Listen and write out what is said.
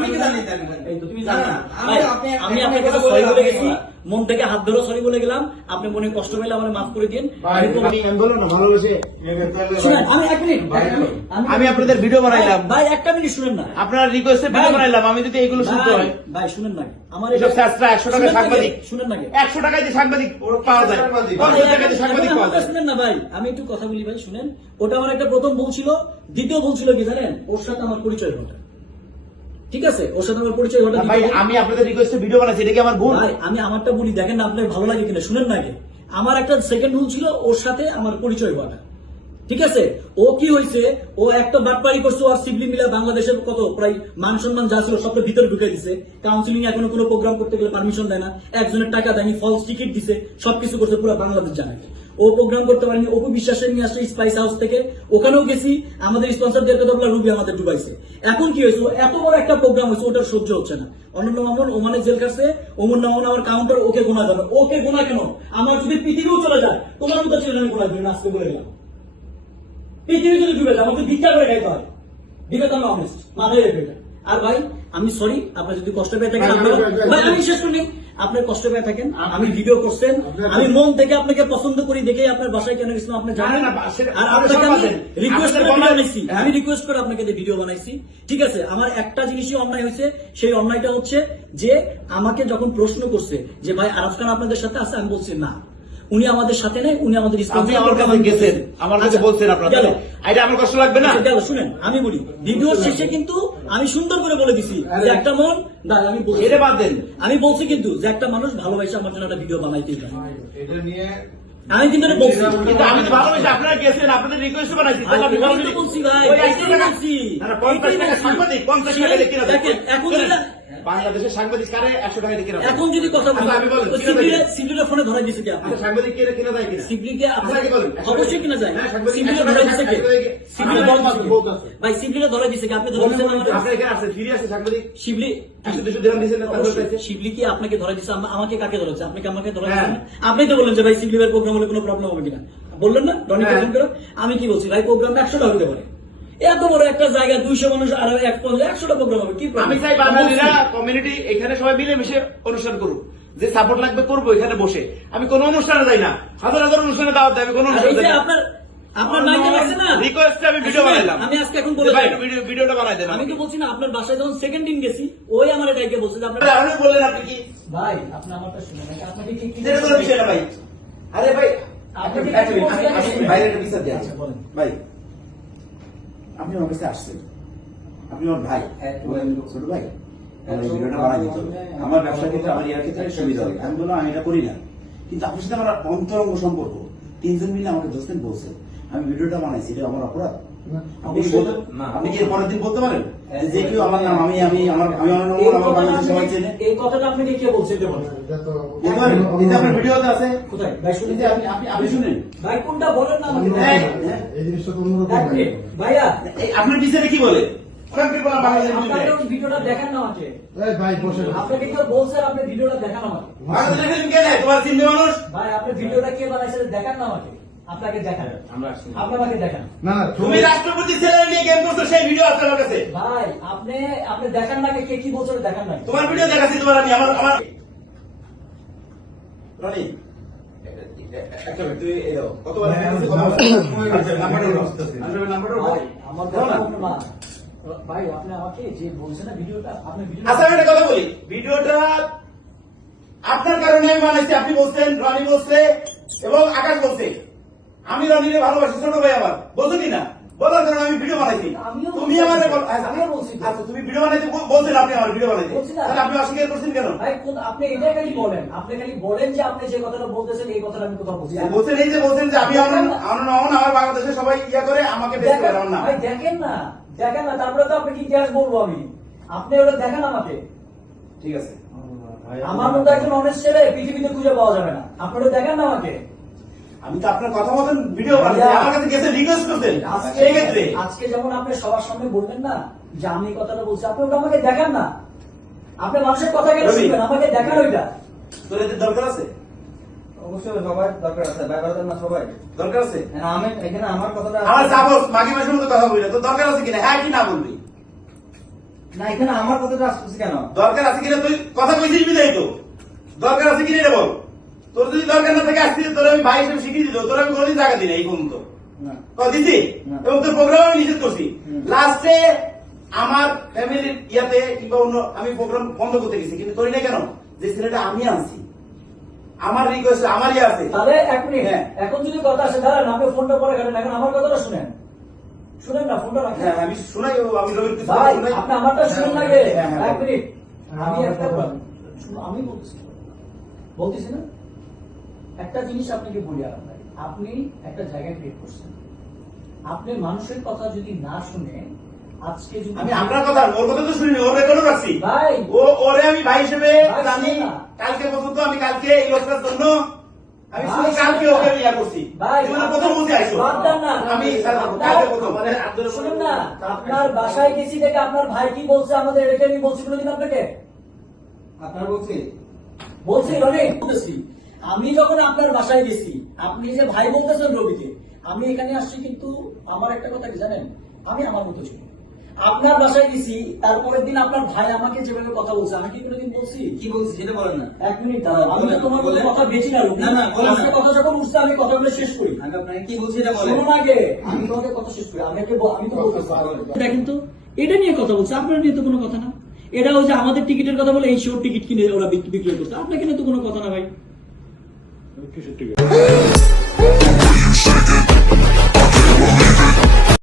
আমি কি জানি এই তো তুমি জানো না। আমি আপনার কাছে সরি বলে গেছি, মন থেকে হাত ধরে সরি বলে গেলাম, আপনি মনে কষ্ট পেলে আমার মাফ করে দিন। আমি আপনাদের ভিডিও বানাইলাম ভাই, একটা মিনিট শুনেন না, আপনার রিকোয়েস্টে ভিডিও বানাইলাম, আমি যদি এগুলো শুনতে হয় ভাই শুনেন না, আমার এসব শাস্ত্রা 100 টাকা সাংবাদিক, শুনেন না, 100 টাকায় যে সাংবাদিক পাওয়া যায়, 50 টাকায় যে সাংবাদিক পাওয়া যায়। শুনেন না ভাই, আমি একটু কথা বলি ভাই, শুনেন। ওটা আমার একটা প্রথম ভুল ছিল। দ্বিতীয় ভুল ছিল কি জানেন? ওর সাথে আমার পরিচয় ঘটা। ঠিক আছে, ওর সাথে আমার পরিচয় ঘটা। ভাই আমি আপনাদের রিকোয়েস্টে ভিডিও বানাইছি, এটা কি আমার ভুল? ভাই আমি আমারটা বলি, দেখেন না আপনার ভালো লাগে কিনা, শুনেন না আগে। আমার একটা সেকেন্ড ভুল ছিল, ওর সাথে আমার পরিচয় ঘটা। ঠিক আছে, ও কি হয়েছে, ও একটা বাটপারি করছে, আর সিবলি মিলা বাংলাদেশের কত প্রায় মান সম্মান যা ছিল সবটা ভিতরে ঢুকে দিছে। কাউন্সিলিং এখনো কোনো প্রোগ্রাম করতে গেলে পারমিশন দেয় না, একজনের টাকা দেয়নি, ফলস টিকিট দিছে, সবকিছু করছে, পুরো বাংলাদেশ জানে। ও প্রোগ্রাম করতে পারেনি, অপু বিশ্বাসের নিয়ে আসছে স্পাইস হাউস থেকে, ওখানেও গেছি, আমাদের স্পন্সরদের কথা বলে রুবি আমাদের ডুবাইছে। এখন কি হয়েছে, এত বড় একটা প্রোগ্রাম হয়েছে, ওটার সহ্য হচ্ছে না। অনন্য মামুন ওমানে জেল কাটছে, ওমর নামন আমার কাউন্টার, ওকে গোনা যাবে। ওকে গোনা কেন? আমার যদি পৃথিবীও চলে যায়, তোমার মতো ছিল আমি গোনা দিই না, আজকে বলে গেলাম। পৃথিবী যদি ডুবে যায়, আমাকে ভিক্ষা করে খাইতে হয়, বিকজ আমি অনেস্ট, মাথায় রেখে যায়। আর ভাই আমি সরি, আপনার যদি কষ্ট পেয়ে থাকেন, ভাই আমি শেষ করি, আপনার কষ্ট পেয়ে থাকেন, আমি ভিডিও করছেন, আমি মন থেকে আপনাকে পছন্দ করি দেখে আপনার বাসায় কেন গেছিলাম আপনি জানেন। আর আপনাকে আমি রিকোয়েস্ট করে ভিডিও বানাইছি, আমি রিকোয়েস্ট করে আপনাকে ভিডিও বানাইছি। ঠিক আছে, আমার একটা জিনিসই অন্যায় হয়েছে, সেই অন্যায়টা হচ্ছে যে আমাকে যখন প্রশ্ন করছে যে ভাই আরাফ খান আপনাদের সাথে আছে, আমি বলছি না, উনি আমাদের সাথে নেই, উনি আমাদের আপনি আমার কাছে গেছেন, আমার কাছে বলছেন আপনারা, এটা আমার কষ্ট লাগবে না? গেল, শুনেন আমি বলি, ভিডিওর শেষে কিন্তু আমি সুন্দর করে বলে দিছি যে একটা মন, আমি বলছি এটা বাদ দেন, আমি বলছি কিন্তু যে একটা মানুষ ভালোবাসে আমার জন্য একটা ভিডিও বানাইতে পারে, এটা নিয়ে আমি কিন্তু এটা বলছি। কিন্তু আমি তো ভালোবাসি, আপনারা গেছেন, আপনাদের রিকোয়েস্ট বানাইছি, তাহলে আপনি আমি তো বলছি ভাই, ওই 100 এইটাই টাকা বলছি। না, না, 50 টাকা সাংবাদিক, 50 টাকা দিয়ে কিনা যায়। দেখেন, এখন যেটা বাংলাদেশের সাংবাদিক কারে 100 টাকা দিয়ে কিনা যায়? এখন যদি কথা বলি, আচ্ছা, আমি বলেন, কিনা যায়? সিভিলের ফোনে ধরাই দিছে কি আপনি? আচ্ছা, সাংবাদিক কে কিনা যায় কিনা? সিভিলকে আচ্ছা, কি বলেন? অবশ্যই কিনা যায়, হ্যাঁ, সাংবাদিক সিভিলে 100 ধরাই দিছে কে? সিভিলে ধরাই দিছে কে? বলতে আছে। ভাই সিভিলে ধরাই দিছে কি? আপনি ধরাই দিছেন আমাদের? আপনার এখানে আছে, ফিরে আছে সাংবাদিক, শিবলি 200 দিলাম দিয়েছেন না, তারপর চাইছে। শিবলি কি আপনাকে ধরা দিচ্ছে? আমাকে কাকে ধরেছে? আপনাকে আমাকে ধরা হ্যাঁ। দিচ্ছে? আপনি তো বললেন যে ভাই সিবলির প্রোগ্রাম হলে কোনো প্রবলেম হবে কিনা, বললেন না রনি হ্যাঁ। প্রোগ্রাম করে? আমি কি বলছি ভাই, প্রোগ্রাম 100টা হতে পারে, এত বড় একটা জায়গা 200 মানুষ আর 100টা প্রোগ্রাম হবে, কি problem? আমি চাই বাঙালিরা কমিউনিটি এখানে সবাই মিলেমিশে অনুষ্ঠান করুক, যে সাপোর্ট লাগবে করবো এখানে বসে। আমি কোন অনুষ্ঠানে যাই না, হাজার হাজার অনুষ্ঠানে দাওয়াত দেয়, আমি কোন আর এই অনুষ্ঠানে যে যাই না। আপনার মাইন্ডে লাগছে না, রিকোয়েস্টে আমি ভিডিও বানাইলাম, আমি আজকে এখন বলে ভাই দিলাম। ভিডিওটা বানাই দেন। আমি তো বলছি না, আপনার বাসায় যখন সেকেন্ড দিন গেছি, ওই আমার এটাকে বলছে যে আপনার আপনি বললেন আপনি কি ভাই, আপনি আমারটা শুনুন, আপনাকে কি এটা কোনো বিষয় না ভাই। আরে ভাই আপনি কি এক মিনিট, আমি বাইরে একটা বিচার দিই। আচ্ছা, বলেন। ভাই আপনি আমার কাছে আসছেন, আপনি আমার ভাই, ছোট ভাই, আমার এই ভিডিওটা বানাই দিতে হবে। আমার ব্যবসার ক্ষেত্রে, আমার ইয়ার ক্ষেত্রে সুবিধা হবে। আমি বললাম আমি এটা করি না, কিন্তু আপনার সাথে আমার অন্তরঙ্গ সম্পর্ক, 3 জন মিলে আমাকে দোস্তেন বলছেন, আমি ভিডিওটা বানাইছি, এটা আমার অপরাধ? আপনি কি বলতে, আপনি কি পরের দিন বলতে পারেন যে কেউ আমার নাম, আমি আমার বাংলাদেশের সবাই চেনে? এই কথাটা আপনাকে কে বলছে? এটা বলেন। বলতে পারেন? এই যে আপনার ভিডিওতে আছে, কোথায় ভাই শুনুন, এই যে আপনি শুনেন ভাই কোনটা বলেন না আমাকে। এই জিনিসটা তো অন্যরকম এক মিনিট, ভাইয়া আপনার বিচারে কি বলে? আপনাকে ওই ভিডিওটা দেখান না আমাকে, এই ভাই বসে আপনাকে কেউ বলছে আপনি ভিডিওটা দেখান আমাকে। বাংলাদেশের ফিল্ম কে দেয়? তোমার চিন্তা মানুষ। ভাই আপনি ভিডিওটা কে বানাইছে দেখান না আমাকে, আপনাকে দেখান, আপনি আমাকে দেখান। না না তুমি রাষ্ট্রপতি ছেলে নিয়ে গেম করছো, সেই ভিডিও আছে আমার কাছে। ভাই আপনি দেখান না, কে কি বলছে দেখান না। তোমার ভিডিও দেখাচ্ছি, তোমার আমি আমার রনি একটা মিনিট, তুই এই দাও, কতবার নাম্বারটা ভাই আমার কথা বলুন না। ভাই আপনি আমাকে যে বলছেন না ভিডিওটা, আপনি ভিডিও আচ্ছা আমি একটা কথা বলি, ভিডিওটা আপনার কারণে আমি বানাইছি। আপনি বলছেন, রনি বলছে এবং আকাশ বলছে আমি রনিরে ভালোবাসি, ছোট ভাই আমার, বলছো কিনা? বলার কারণে আমি ভিডিও বানাইছি। আমিও তুমি আমার আমিও বলছি। আচ্ছা তুমি ভিডিও বানাইতে বলছেন, আপনি আমার ভিডিও বানাইতে, বলছি না। তাহলে আপনি অস্বীকার করছেন কেন? ভাই আপনি এটা খালি বলেন, আপনি খালি বলেন যে আপনি যে কথাটা বলতেছেন এই কথাটা আমি কোথাও বলছি না। বলছেন এই যে বলছেন যে আমি আমার বাংলাদেশে সবাই ইয়া করে আমাকে বেশি করে আমার নাম। ভাই দেখেন না, তারপরে তো আপনি কি গ্যাস বলবো আমি, আপনি ওটা দেখেন আমাকে। ঠিক আছে, আমার মতো একজন অনেস্ট ছেলে পৃথিবীতে খুঁজে পাওয়া যাবে না, আপনি ওটা দেখেন না আমাকে। আমি তো আপনার কথা মতন ভিডিও বানাইছি, আমার কাছে গেছে রিকোয়েস্ট করতেন, সেই ক্ষেত্রে আজকে যেমন আপনি সবার সামনে বললেন না যে আমি এই কথাটা বলছি, আপনি ওটা আমাকে দেখান না। আপনি মানুষের কথা কেন শুনবেন, আমাকে দেখান ওইটা। তোর এদের দরকার আছে? অবশ্যই সবাই দরকার আছে, ব্যাপারটা না সবাই দরকার আছে? আমি এখানে আমার কথাটা আমার সাপোজ মাগি মাসের মতো কথা বলি না, তোর দরকার আছে কিনা? হ্যাঁ কি না বলবি? না এখানে আমার কথাটা আসতেছে কেন? দরকার আছে কিনা তুই কথা কইছিস বিদায় তো দরকার আছে কিনা এটা বল তোর যদি দরকার না থাকে আসছিস তোর আমি ভাই হিসেবে স্বীকৃতি দিত তোর আমি কোনোদিন জায়গা দিই না এই পর্যন্ত না। দিছি না। এবং তোর প্রোগ্রাম আমি নিষেধ করছি হুম। লাস্টে আমার ফ্যামিলির ইয়াতে কিংবা অন্য আমি প্রোগ্রাম বন্ধ করতে গেছি কিন্তু করি না কেন যে ছেলেটা আমি আনছি আমার রিকোয়েস্ট আমার ইয়ে আছে তাহলে এক মিনিট হ্যাঁ। এখন যদি কথা আসে দাঁড়ান আপনি ফোনটা পরে কাটেন এখন আমার কথাটা শুনেন শুনেন না ফোনটা রাখেন হ্যাঁ আমি শোনাই আমি রবির কিছু ভাই শোনাই। আপনি আমারটা শুনেন না গে হ্যাঁ, হ্যাঁ, এক মিনিট আমি হ্যাঁ, একটা বলেন। শুনুন, আমি বলতেছি না একটা জিনিস আপনাকে বলি আপনাকে আপনি একটা জায়গা ক্রিয়েট করছেন আপনি মানুষের কথা যদি না শুনে আজকে যদি আমি আপনার কথা ওর কথা তো শুনিনি ওর রেকর্ডও রাখছি ভাই ওরে আমি ভাই হিসেবে ভাই, জানি শুনুন না। কালকে পর্যন্ত আমি কালকে এই লোকটার জন্য আমি ভাই, শুধু কালকে শুনুন ওকে না। ইয়া করছি ভাই, জীবনে প্রথম বলতে আইসো বাদ দেন না। আমি আপনার- কালকে প্রথম শুনুন না আপনার বাসায় গেছি দেখে আপনার ভাই কি বলছে আমাদের এটাকে আমি বলছি কোনোদিন আপনাকে আপনার বলছি বলছি রনি বলতেছি আমি যখন আপনার বাসায় গেছি আপনি যে ভাই বলতেছেন রবিকে আমি এখানে আসছি কিন্তু আমার একটা কথা কি জানেন আমি আমার মতো ছিল আপনার বাসায় গেছি তারপরের দিন আপনার ভাই আমাকে যেভাবে কথা বলছে আমি কি কোনোদিন বলছি কি বলছি সেটা বলেন না। এক মিনিট দাঁড়াও আমি তো বলেন, তোমার কোনো বলেন। কথা বেছি না রবি না, না, বলেন না। আজকে কথা যখন উঠছে আমি কথাগুলো শেষ করি আমি আপনাকে কি বলছি এটা বলেন। শোনো না আগে আমি তোমাকে কথা শেষ করি আমি তো বলতেছি এটা কিন্তু এটা নিয়ে কথা বলছে আপনার নিয়ে তো কোনো কথা না এটা হচ্ছে আমাদের টিকিটের কথা বলে এই শোর টিকিট কিনে ওরা বিক্রি করছে আপনাকে নিয়ে তো কোনো কথা না ভাই